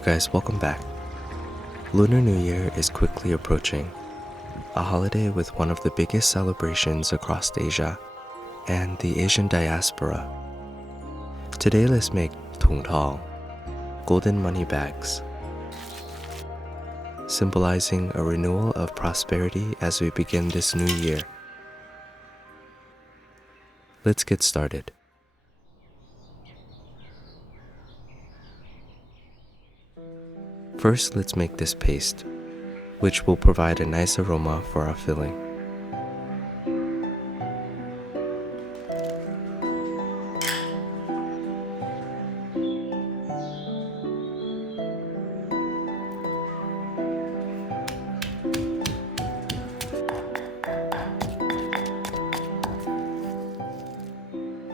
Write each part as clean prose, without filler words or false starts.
You guys, welcome back. Lunar New Year is quickly approaching, a holiday with one of the biggest celebrations across Asia and the Asian diaspora. Today let's make Thung Tong, golden money bags, symbolizing a renewal of prosperity as we begin this new year. Let's get started. First, let's make this paste, which will provide a nice aroma for our filling.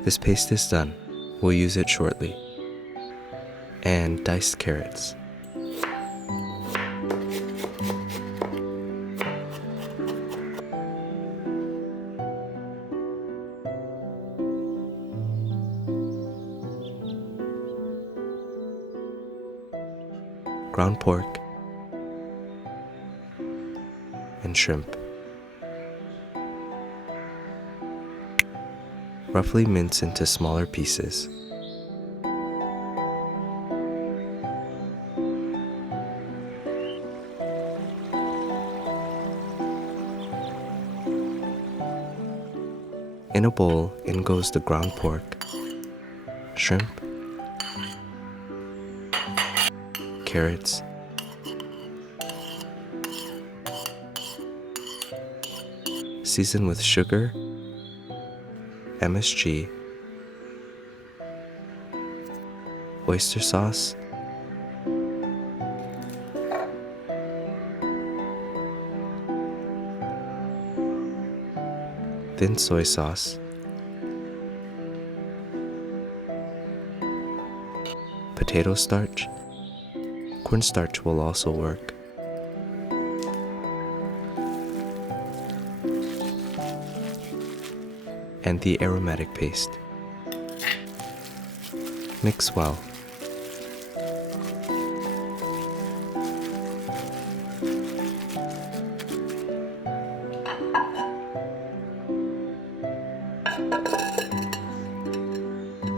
This paste is done. We'll use it shortly. And diced carrots. Ground pork and shrimp. Roughly mince into smaller pieces. In a bowl, in goes the ground pork, shrimp, carrots, season with sugar, MSG, oyster sauce, thin soy sauce, potato starch. Corn starch will also work. And the aromatic paste. Mix well.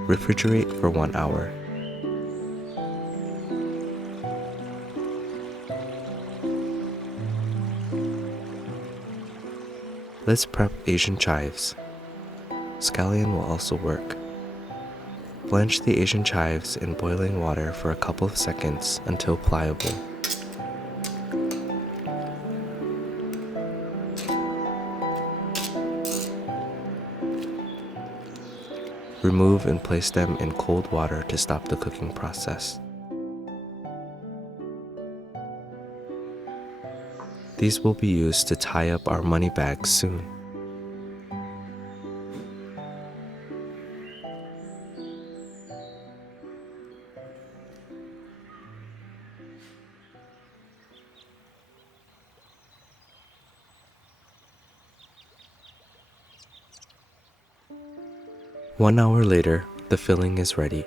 Refrigerate for 1 hour. Let's prep Asian chives. Scallion will also work. Blanch the Asian chives in boiling water for a couple of seconds until pliable. Remove and place them in cold water to stop the cooking process. These will be used to tie up our money bags soon. One hour later, the filling is ready.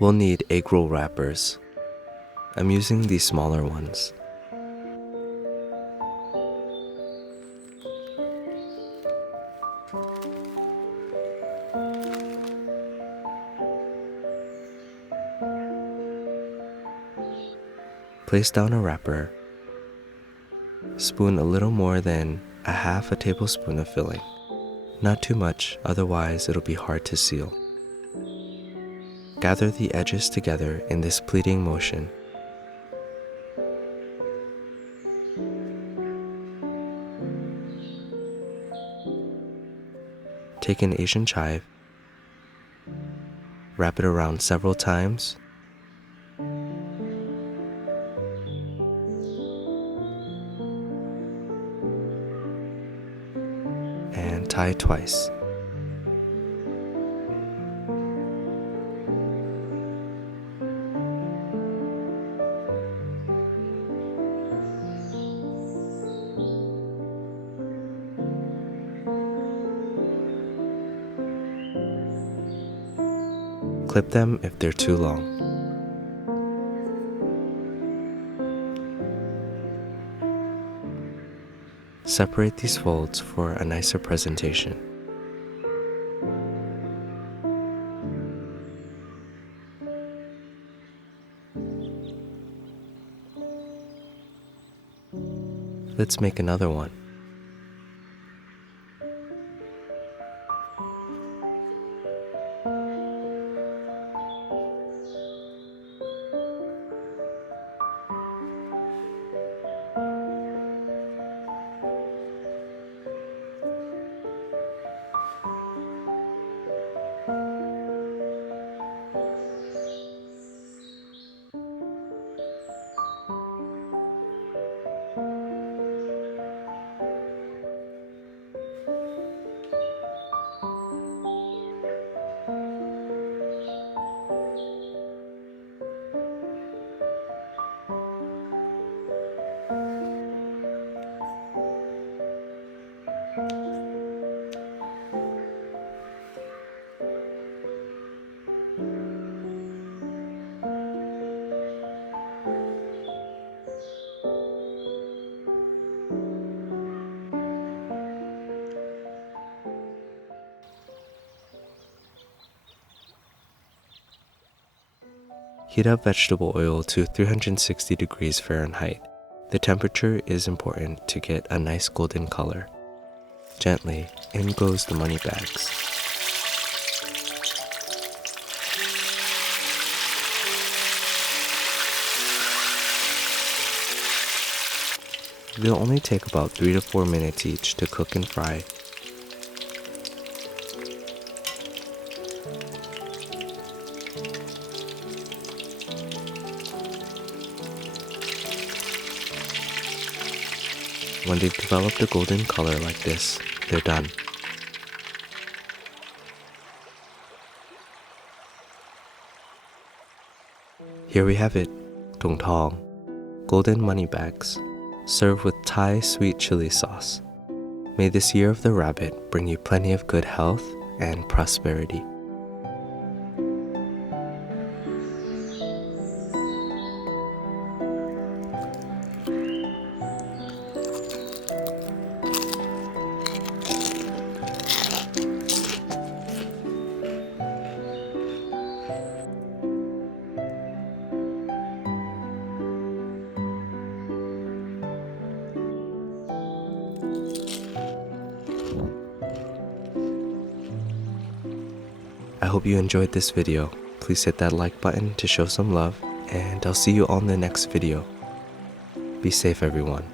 We'll need egg roll wrappers. I'm using these smaller ones. Place down a wrapper. Spoon a little more than a half a tablespoon of filling. Not too much, otherwise it'll be hard to seal. Gather the edges together in this pleating motion. Take an Asian chive, wrap it around several times, and tie twice. clip them if they're too long. Separate these folds for a nicer presentation. Let's make another one. Heat up vegetable oil to 360 degrees Fahrenheit. The temperature is important to get a nice golden color. Gently, in goes the money bags. They'll only take about 3 to 4 minutes each to cook and fry. When they've developed a golden color like this, they're done. Here we have it, Ngtong, golden money bags, served with Thai sweet chili sauce. May this year of the rabbit bring you plenty of good health and prosperity. I hope you enjoyed this video. Please hit that like button to show some love, and I'll see you on the next video. Be safe, everyone.